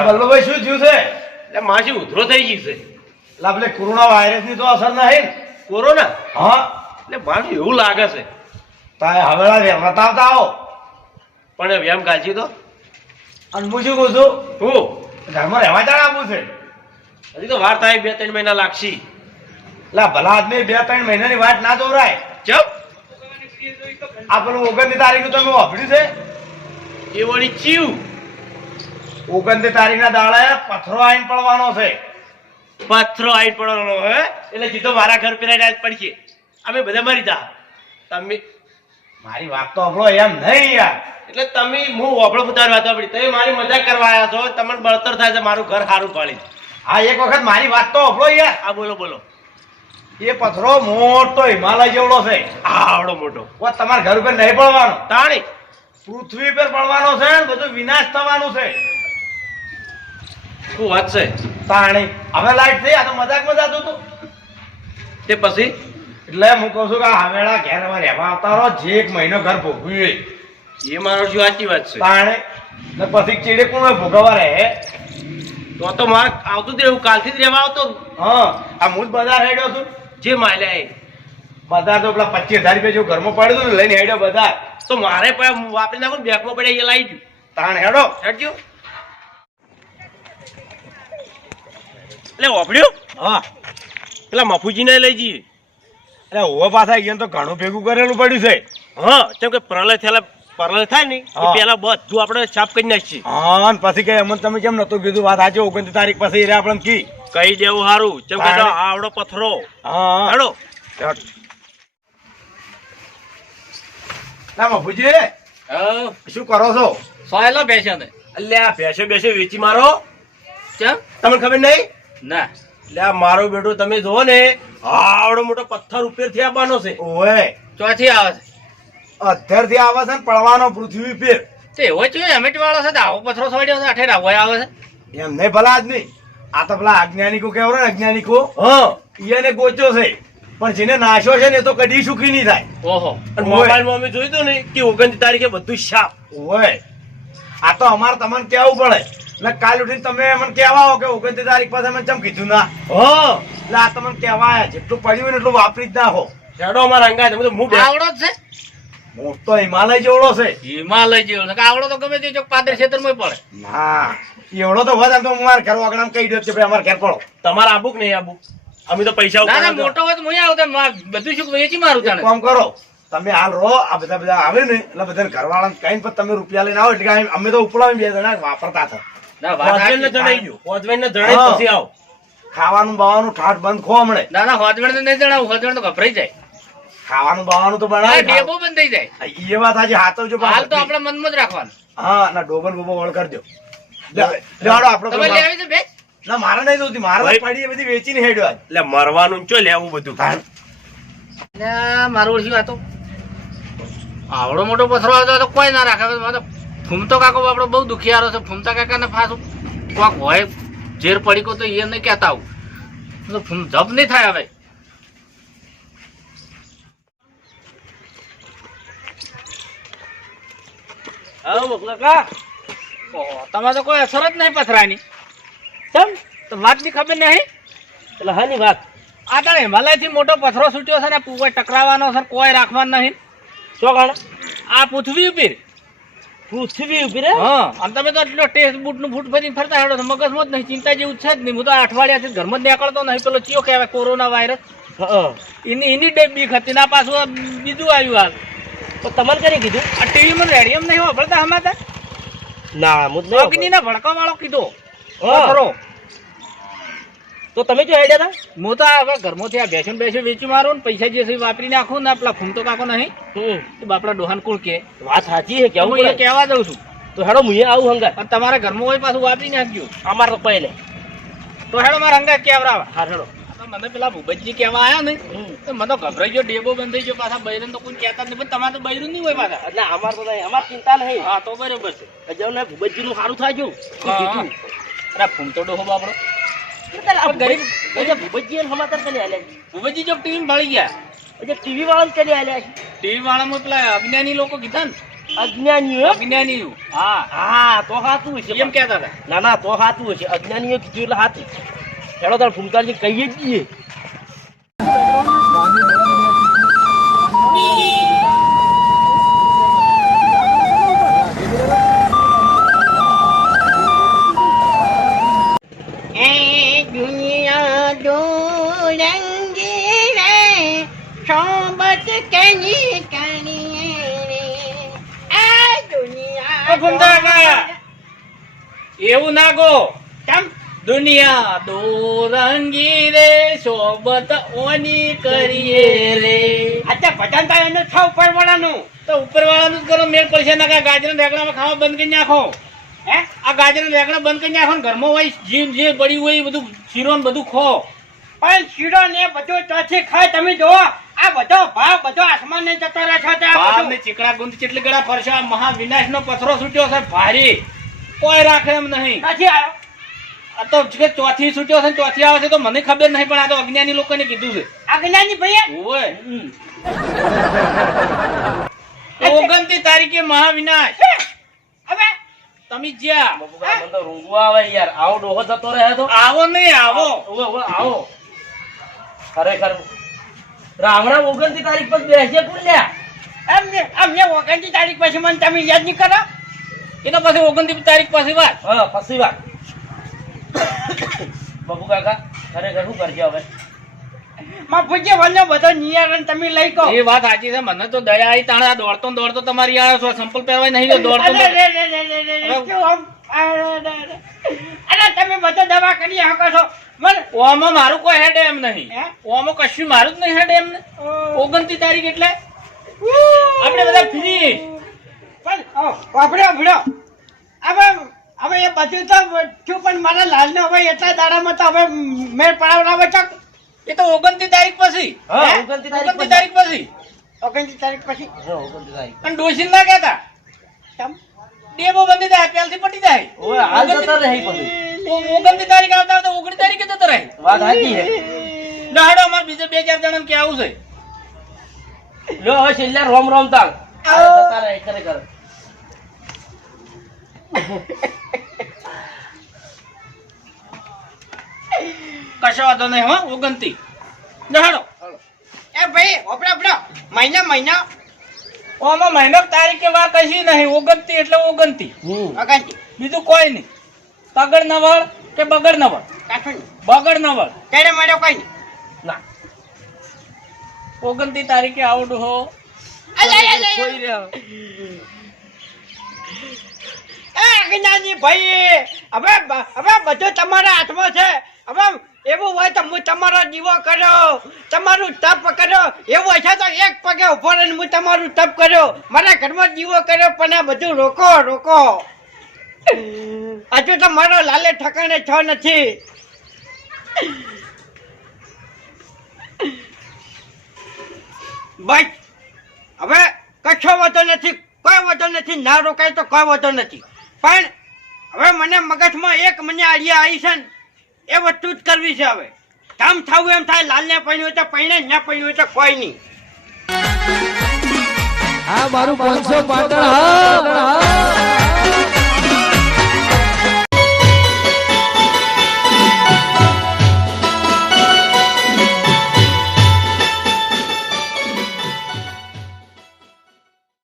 વલ્લભભાઈ શું થયું છે? એટલે માસી ઉધરો થઈ ગઈ છે. એટલે આપણે કોરોના વાયરસની તો અસર ના ને? કોરોના? હા. એટલે મારું એવું લાગે છે. તારે હવે બતાવતા આવો. પણ વેમ કાચી તો? અને હું શું કહું છું? હું? ઘરમાં રહેવા જાણ આપું છે. હજી તો વાર થાય બે ત્રણ મહિના લાગશે. એટલે ભલા આદમી બે ત્રણ મહિનાની વાત ના દોરાય. ચપ આ પેલું ઓગણની તારીખ તમે વાપર્યું છે? એ વળી ચીવ ઓગણની તારીખના દાડે પથરો આવીને પડવાનો છે. પથરો આઈ પડવાનો હે? એટલે સીધો મારા ઘર પેલા જ પડશે અમે બધા મરી જા. તમે મારી વાત તો આપણો એમ નહીં યાર. એટલે તમે હું ઓપડો બધા વાત આપડી. તમે મારી મજાક કરવા આવ્યા છો તમને બળતર થાય છે મારું ઘર સારું પાડી આ એક વખત મારી વાત તો આપણો યાર. આ બોલો બોલો. એ પથરો મોટો હિમાલય જેવડો છે. આવડો મોટો. તમારા ઘર ઉપર નહીં પડવાનો. તાણી. પૃથ્વી પર પડવાનો છે ને બધું વિનાશ થવાનું છે. શું વાત છે? પાણી હવે લાઈટ થઈ આ તો મજાક મજા હતું તે પછી? એટલે હું કહું છું કે આ હવેળા ઘેર અમારે રહેવા આવતા રહો જે એક મહિનો ઘર ભોગવ્યું એ મારો જો સાચી વાત છે. તાણે. ને પછી ચીડે કોણ ભોગવવા રહે? તો તો મારે આવતું જ રહેવું કાલથી જ રહેવા આવતો. હા. આ હું જ બજાર હેડ્યો છું. જે માલ્યા એ બજાર તો પેલા પચીસ હજાર રૂપિયા જેવું ઘરમાં પડ્યું હતું ને લઈને હેડ્યો બજાર તો મારે પણ વાપરી નાખું બેગમાં પડે એ લાવી દઉં તાણ હેડો. હેડજો. એટલે ઓફડ્યું હા. પેલા મફુજીને લઈ જઈએ. એટલે હોવા પાછા ગયા તો ઘણું ભેગું કરેલું પડ્યું છે. હા કેમ કે પ્રલય થયેલા પ્રલય થાય ને પેલા બધું આપણે સાફ કરી નાખીએ. હા પછી કઈ અમને તમે કેમ નતું કીધું? વાત સાચી ઓગણત્રીસ તારીખ પછી એ આપણને કી. કહી દેવું સારું કેમ કે આવડો પથરો હા. હેડો. ના મફુજી. શું કરો છો? સોયલો બેસે ને. અલ્યા ભેંસે બેસે વેચી મારો. કેમ તમને ખબર નહીં? ના. એટલે આ મારો બેટો તમે જોવો ને આવડો મોટો પથ્થર ઉપરથી આવવાનો છે. ઓય. ચોથી આવે છે. અત્યારથી આવે છે ને પડવાનો પૃથ્વી પર તે એવો છે એમેટ વાળો છે તો આવો પથરો છોડ્યો છે આઠે રાવો આવે છે. એમ નહીં ભલા આદમી. આ તો પેલા અજ્ઞાનિકો કેવો ને અજ્ઞાનિકો. હા. એને ગોચ્યો છે. પણ જેને નાશો છે ને એ તો કદી સુખી નહીં થાય. ઓહો. મોબાઈલમાં અમે જોયું હતું ને કે ઓગણત્રીસ તારીખે બધું શાપ. હોય આ તો અમારે તમને કેવું પડે. એટલે કાલ ઉઠીને તમે મને કહેવા હો કે ઓગણત્રીસ તારીખ પાસે મને ચમ કીધું ના? હો. એટલે આ તમને કહેવા જેટલું પડ્યું હોય ને એટલું વાપરી જ ના હો. ચડો અમારા અંગાત તમે તો મું આવડો જ છે. મોટો હિમાલય જેવડો છે. હિમાલય જેવો છે. કે આવડો તો ગમે તે ચોક પાદર ક્ષેત્રમાં પડે. ના એવડો તો વધારે તો હું મારા ઘર વાગણામાં કહી દો કે ભાઈ અમારે ઘેર પડો. તમારે આબુક નહીં આબુ અમે તો પૈસા ના ના મોટો હોય તો હું આવતા બધું શું વેચી મારું તને કામ કરો તમે હાલ રહો આ બધા બધા આવે ને એટલે બધા ઘરવાળાને કહીને પણ તમે રૂપિયા લઈને આવો એટલે અમે તો ઉપડાવી બે જણા વાપરતા હતા. આવો. ખાવાનું બાવાનું ઠાઠ બંધ ખો હમણે. ના ના હોજવણ તો નહીં જણાવું. હોજવણ તો ગભરાઈ જાય. ખાવાનું બાવાનું તો બનાવે. ડેબો બંધ થઈ જાય. એ વાત આજે હાથવજો પણ હાલ તો આપણે મનમાં જ રાખવાનું. હા ના ડોબર બોબો ઓળ કરજો. લેવાડો આપણો તમે લેવી છે બે ના મારે નહીં જોતી. મારે પડી બધી વેચીને હેડ્યો આજ. એટલે મરવાનું ચો લેવું બધું? અલ્યા, મારું ઓળખી વાતો. આવડો મોટો પથરો આવતો તો કોઈ ના રાખે. તો ફૂમતો કાકો આપણો બહુ દુખિયારો છે. ફૂમતા કાકાને પાછું કોક હોય ઝેર પડી કો તો એ નહીં કહેતા આવું. તો ફૂમ જપ નહીં થાય હવે. હા તમારે તો કોઈ અસર જ નહીં પથરાની. સમ તો વાતની ખબર નહીં? એટલે હાની વાત. આ તારે હિમાલયથી મોટો પથરો છૂટ્યો છે ને કોઈ ટકરાવાનો છે કોઈ રાખવાનો નહીં. શું કારણ આ પૃથ્વી ઉપર. પૃથ્વી ઉપર? અને તમે તો એટલો ટેસ્ટ બૂટનું ફૂટ ભરીને ફરતા હેડો છો. મગજમાં જ નહીં ચિંતા જેવું છે જ નહીં. હું તો અઠવાડિયા અઠવાડિયાથી ઘરમાં જ નીકળતો નહીં. પેલો ચિયો કહેવાય કોરોના વાયરસ. એની એની ડે બીક હતી ના પાછું બીજું આવ્યું હાલ. તો તમારે કરી કીધું? આ ટીવી માં રેડિયમ નહીં વાપરતા હમણાં ના મુદ્દો અગ્નિ ના ભડકા વાળો કીધો. હા. ખરો. તો તમે જો હેડ્યા હતા હું તો હવે ઘરમાંથી આ બેસન બેસન વેચી મારું ને પૈસા જે વાપરી નાખું ને પેલા ફૂમતો કાકો નહીં. તો? બાપડા ડોહાન કુળ કે? વાત સાચી છે હું એ કહેવા દઉં છું. તો હેડો હું આવું હંગાત. પણ તમારા ઘરમાં હોય પાછું વાપરી નાખજો. અમારે તો પહેલે તો હેડો મારા અંગા કેવરાવા હા હેડો. મને પેલા ભૂપતજી કહેવા આયા ને તો મને ગભરાઈ ગયો ડેબો બંધ થઈ ગયો પાછા બૈરન તો કોઈ કહેતા નહીં. પણ તમારે તો બૈરું નહીં હોય પાછા. એટલે અમાર તો નહીં અમાર ચિંતા નહીં. હા તો બરોબર છે. જવ ને ભૂપતજી નું સારું થાય ગયું. અરે ફૂમતો ડોહો બાપડો. ભૂપતજી એમ સમાચાર કરી આલ્યા ભૂપતજી જો ટીવી ભળી ગયા. છે ટીવી વાળા ચલી આલ્યા છે. ટીવી વાળામાં પેલા અજ્ઞાની લોકો કીધા ને? અજ્ઞાનીઓ? અજ્ઞાની હા. હા તો હાતું છે. એમ કહેતા હતા. ના ના તો હાતું છે. અજ્ઞાનીઓ કીધું એટલે હાતું હેડો તાર ફૂમતાજી કહીએ જ છીએ સોબત કેની કની આ દુનિયા ઘૂમતા એવું ના ગો તમ દુનિયા દો રંગી રે સોબત ઓની કરીએ રે. અચ્છા ભજન થાય એને છ ઉપરવાળાનું. તો ઉપરવાળાનું જ કરો મેળ પડશે ના ગાજર રેગડામાં ખાવા બંધ કરી નાખો. હે? આ ગાજરના રેગડા બંધ કરી નાખો ને ઘરમાં હોય જીમ જે પડ્યું હોય એ બધું શીરો ને બધું ખો. પણ શીરો ને બધું ચોથી ખાય તમે જુઓ. આ બધો ભાવ બધો આસમાન ને જતો રહે છે બધું. ને ચીકણા ગુંદ કેટલી ગળા ફરશે? આ મહાવિનાશ નો પથરો છૂટ્યો છે ભારી. કોઈ રાખે એમ નહીં. નથી આવ્યો. આ તો ચોથી છૂટ્યો છે ચોથી આવે છે તો મને ખબર નહીં પણ આ તો અજ્ઞાની લોકોને કીધું છે. અજ્ઞાની ભાઈ ઓય. ઓગણતી તારીખે મહાવિનાશ. હવે? તમે જ્યાં? રૂંગું આવે યાર. આવો ડોહો જતો રહે તો. આવો નહીં આવો આવો. ખરેખર રામરામ ઓગણતી તારીખ પર બેસીએ કોણ લ્યા અમને અમને ઓગણતી તારીખ પછી મને તમે યાદ નહીં કરો? એના પછી ઓગણતી તારીખ પછી વાત. હા પછી વાત. બબુ કાકા ખરેખર શું કરજો હવે? માં પૂછે વલ્લો બધો નિયારણ તમે લઈ કહો. એ વાત સાચી છે મને તો દયા આવી તાણા દોડતો દોડતો તમારી આ છો સંપલ પહેરવાય નહીં દોડતો અરે, રે, રે, રે, રે, રે? અરે, તમે બધો દવા કરી શકો છો. મને ઓમાં મારું કોઈ હેડ એમ નહીં. હે? ઓમાં કશું મારું જ નહીં હેડ એમ ને. ઓગણતી તારીખ એટલે? આપણે બધા ફ્રી. પણ ઓ, વાપરો વાપરો. હવે હવે એ બધું તો છું પણ મારા લાલનો હવે એટલા દાડામાં તો હવે મેળ પડાવડાવે છે એ તો ઓગણતી તારીખ પછી. ઓગણતી તારીખ તારીખ પછી. ઓગણતી તારીખ પછી. હા ઓગણતી તારીખ અને ડોશી ના કહેતા? ડેબો બંધી થાય ઓવે હાલ જતા રહે પછી. ઓગણતી તારીખ આવતા આવતા ઓગણી તારીખે જતો રહે. વાત સાચી છે. દહાડો અમારે બીજે બે ચાર જણા કે આવું છે. લ્યો હવે છેલ્લા રોમ રોમ તાણ જતા રહે ખરેખર. કશો વાંધો નહીં હો ઓગણતી દહાડો એ ભાઈ વાપરો વાપરો મહિના મહિના. ઓમાં મહિનો તારીખે વાર કશી નહીં ઓગણતી એટલે ઓગણતી બીજું કોઈ નહીં. તગડ નવળ કે બગડ નવળ બગડ નવળ તેડે મળ્યો કઈ ના. ઓગણતી તારીખે આવડું હો. અજ્ઞાની ભાઈ હવે હવે બધું તમારા હાથમાં છે. હવે એવું હોય તો હું તમારો દીવો કર્યો તમારું તપ કર્યો. એવું હશે તો એક પગે ઊભો રહીને હું તમારું તપ કર્યો. મારા ઘરમાં દીવો કર્યો પણ આ બધું રોકો રોકો. હજુ તો મારો લાલે ઠકાણે છો નથી. બસ. હવે કશો વધો નથી. કોઈ વધો નથી. ના રોકાય તો કોઈ વધો નથી. પણ હવે મને મગજમાં એક મને આઈડિયા આવી છે ને, એ વસ્તુ જ કરવી છે હવે. કામ થવું એમ થાય, લાલને પડ્યું હોય તો પૈણે ના પડ્યું હોય તો કોઈ નહીં. આ મારું પાંચસો પાટણ, હા.